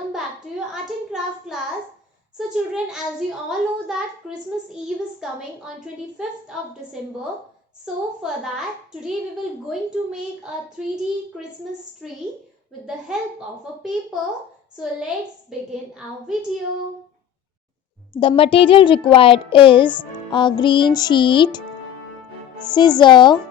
welcome back to your art and craft class. So children, as you all know that Christmas Eve is coming on 25th of December. So for that, today we will going to make a 3D Christmas tree with the help of a paper. So let's begin our video. The material required is a green sheet, scissor,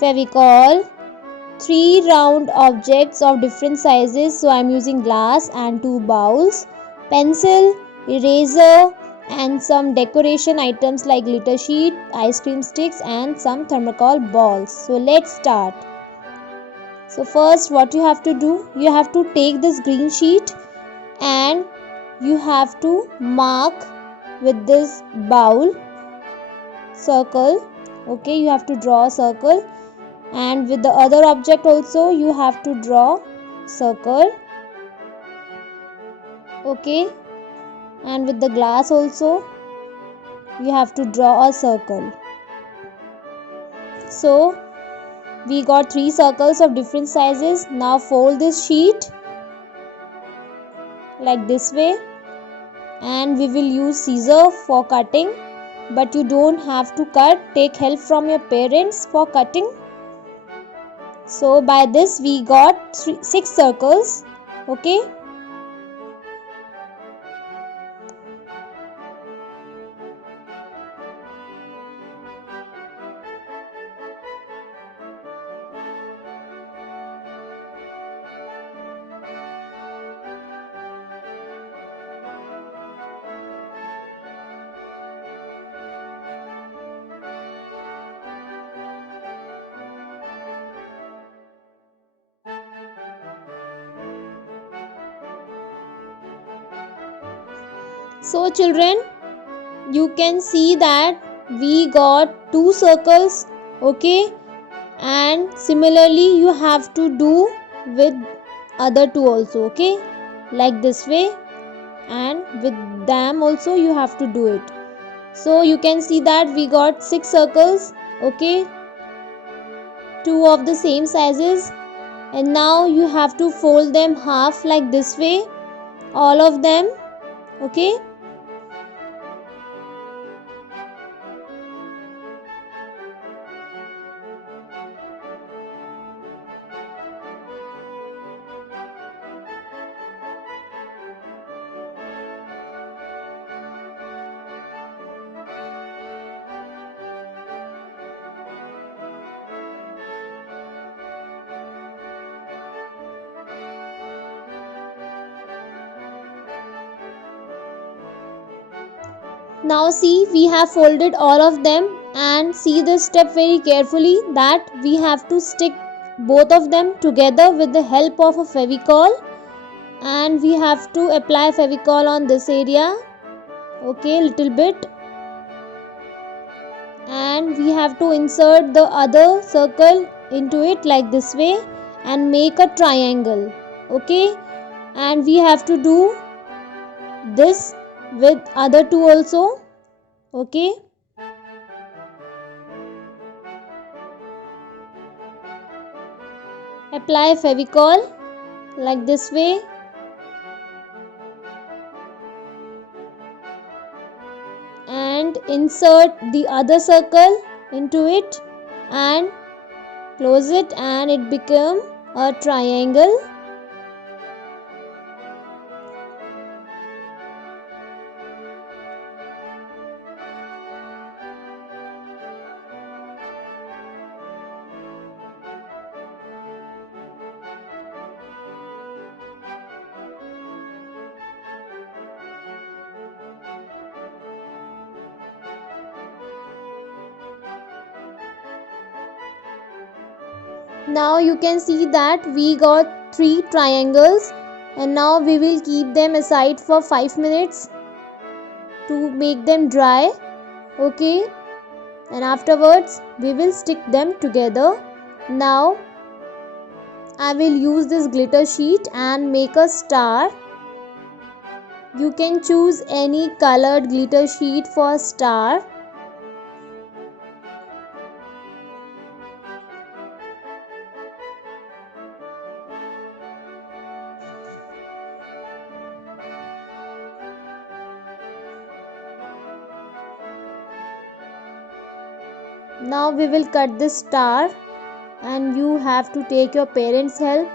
Fevicol, three round objects of different sizes, so I'm using glass and two bowls, pencil, eraser and some decoration items like glitter sheet, ice cream sticks and some thermocol balls. So let's start. So first what you have to do, you have to take this green sheet and you have to mark with this bowl circle. Okay, you have to draw a circle, and with the other object also you have to draw circle. Okay, and with the glass also you have to draw a circle. So we got three circles of different sizes. Now fold this sheet like this way, and we will use scissor for cutting, but you don't have to cut, take help from your parents for cutting. So by this we got six circles. Okay, so children, you can see that we got two circles. Okay, and similarly you have to do with other two also. Okay, like this way, and with them also you have to do it. So you can see that we got six circles. Okay, two of the same sizes, and now you have to fold them half like this way, all of them. Okay, now see, we have folded all of them, and see this step very carefully that we have to stick both of them together with the help of a Fevicol, and we have to apply Fevicol on this area. Okay, little bit, and we have to insert the other circle into it like this way and make a triangle. Okay, and we have to do this with other two also. Okay, apply Fevicol like this way, and insert the other circle into it and close it, and it become a triangle. Now you can see that we got three triangles, and now we will keep them aside for 5 minutes to make them dry. Okay, and afterwards we will stick them together. Now I will use this glitter sheet and make a star. You can choose any colored glitter sheet for a star. Now we will cut this star and you have to take your parents' help.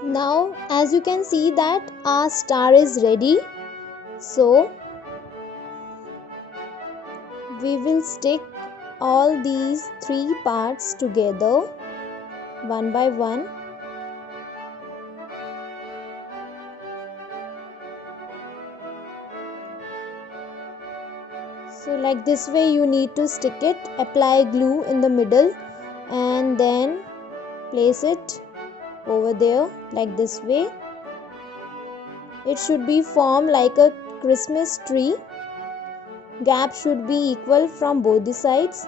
Now as you can see that our star is ready, so we will stick all these three parts together one by one. So like this way you need to stick it, apply glue in the middle and then place it over there like this way. It should be formed like a Christmas tree. Gap should be equal from both the sides.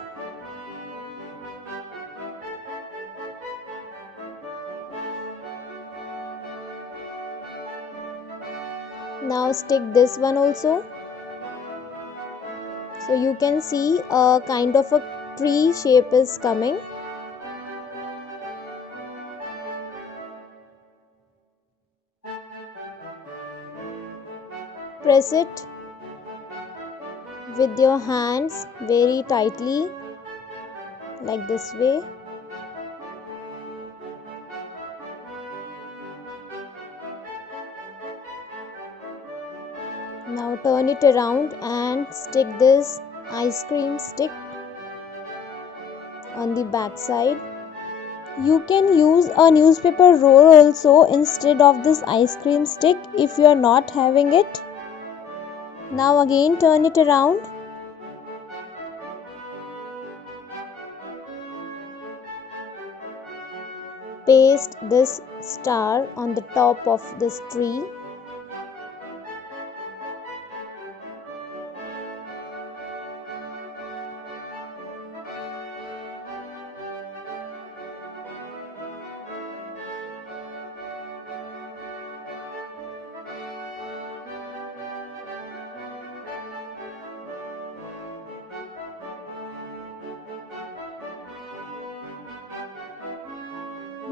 Now stick this one also. So you can see a kind of a tree shape is coming. Press it with your hands very tightly like this way. Now turn it around and stick this ice cream stick on the back side. You can use a newspaper roll also instead of this ice cream stick if you are not having it. Now again turn it around. Paste this star on the top of this tree.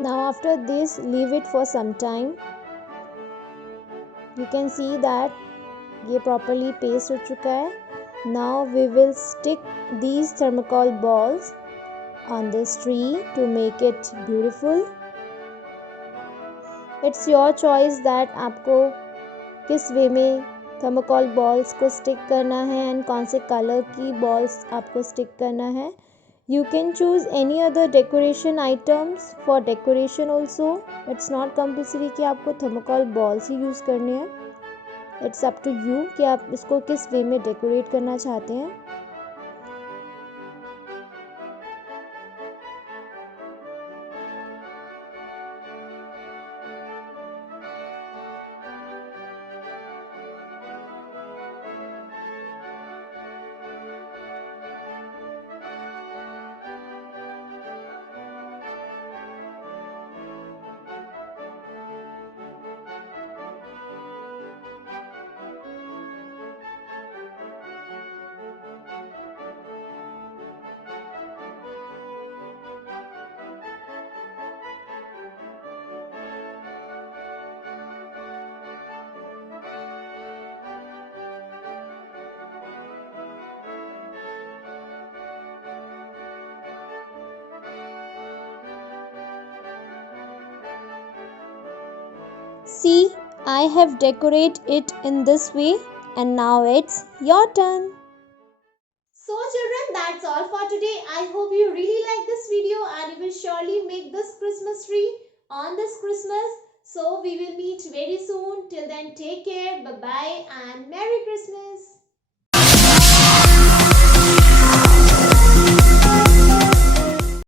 Now after this leave it for some time. You can see that ये properly paste हो चुका है. Now we will stick these thermocol balls on this tree to make it beautiful. It's your choice that आपको किस वे में thermocol balls को stick करना है and कौन से color की balls आपको stick करना है. You can choose any other decoration items for decoration also. It's not compulsory कि आपको thermocol balls ही use करने हैं. It's up to you कि आप इसको किस way में decorate करना चाहते हैं. See, I have decorated it in this way and now it's your turn. So children, that's all for today. I hope you really like this video and you will surely make this Christmas tree on this Christmas. So we will meet very soon. Till then, take care. Bye-bye and Merry Christmas.